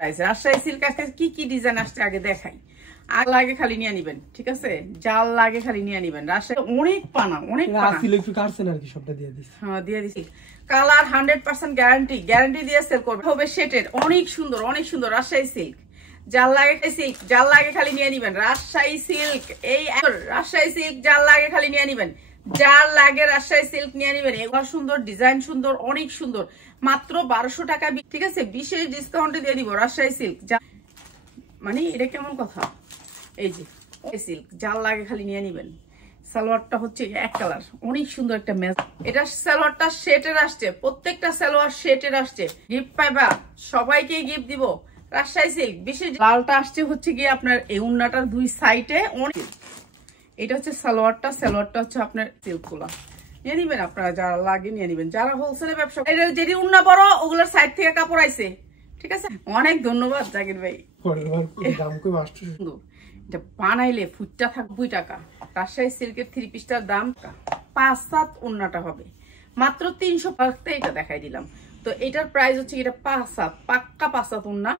Rajshahi silk আজকে কি কি ডিজাইন আসছে আগে দেখাই। আর লাগে খালি নিয়ে নিবেন, ঠিক আছে? জাল লাগে খালি নিয়ে নিবেন। রাজশাহী অনেক পানা, অনেক পানা। একটু কাটছেন আর কি, সবটা দিয়ে দিছি। হ্যাঁ দিয়ে দিছি। কালার 100% গ্যারান্টি দিয়ে সেল করবে। হবে সেটের, অনেক সুন্দর, অনেক সুন্দর। রাজশাহী সিল্ক জাল লাগে খালি নিয়ে নিবেন। রাজশাহী সিল্ক, এই রাজশাহী সিল্ক জাল লাগে খালি নিয়ে নিবেন। যার লাগে রাজশাহী সিল্ক নিয়ে নিবেন। এগুলো সুন্দর, ডিজাইন সুন্দর, অনেক সুন্দর। মাত্র 1200 টাকা, ঠিক আছে? বিশেষ ডিসকাউন্টে দিয়ে দিব রাজশাহী সিল্ক। মানে এটা কেমন কথা? এই যে সিল্ক যার লাগে খালি নিয়ে নিবেন। সালোয়ারটা হচ্ছে এক কালার, অনেক সুন্দর একটা ম্যাচ। এটা সালোয়ারটা সেটের আসছে, প্রত্যেকটা সালোয়ার সেটের আসছে। গিফট পাইবা, সবাইকে গিফট দিব। রাজশাহী সিল্ক বিশেষ লালটা আসছে হচ্ছে গিয়ে আপনার এই উন্নাটার দুই সাইডে অনেক। এটা হচ্ছে সালোয়ারটা হচ্ছে আপনার সিল্ক গুলা নিয়ে নিবেন। আপনারা যারা লাগে নিয়ে নিবেন, যারা হোলসেলে ব্যবসা। এটা যেটি উন্না বড় ওগুলোর সাইড থেকে কাপড় আইছে, ঠিক আছে? অনেক ধন্যবাদ জাকির ভাই। এটা বানাইলে ফুটটা থাকবে টাকা। রাজশাহী সিল্কের 3 পিসটার দাম 5-7 উন্নাটা হবে মাত্র 300 টাকাতে। এটা দেখাই দিলাম। তো এটার প্রাইস হচ্ছে এটা 5-7 পাক্কা 5-7 উন্না।